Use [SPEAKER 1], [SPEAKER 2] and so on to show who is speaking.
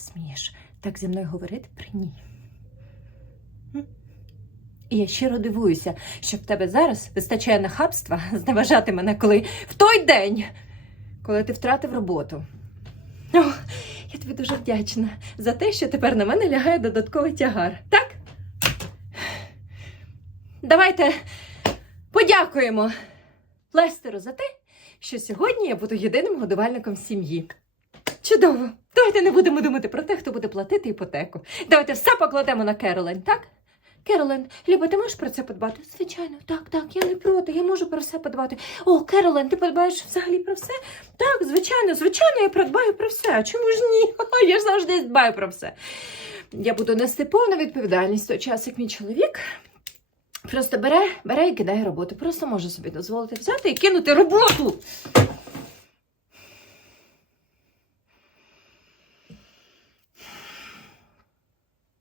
[SPEAKER 1] смієш так зі мною говорити при ній? І я щиро дивуюся, що в тебе зараз вистачає нахабства зневажати мене, коли в той день, коли ти втратив роботу. О, я тобі дуже вдячна за те, що тепер на мене лягає додатковий тягар. Так? Давайте подякуємо Лестеру за те, що сьогодні я буду єдиним годувальником сім'ї. Чудово! Давайте не будемо думати про те, хто буде платити іпотеку. Давайте все покладемо на Керолайн, так? Керолайн, Люба, ти можеш про це подбати? Звичайно, так, так, я не проти, я можу про все подбати. О, Керолайн, ти подбаєш взагалі про все? Так, звичайно, звичайно, я подбаю про все. А чому ж ні? Я ж завжди дбаю про все. Я буду нести повну відповідальність той час, як мій чоловік. Просто бере, бере і кидає роботу. Просто може собі дозволити взяти і кинути роботу.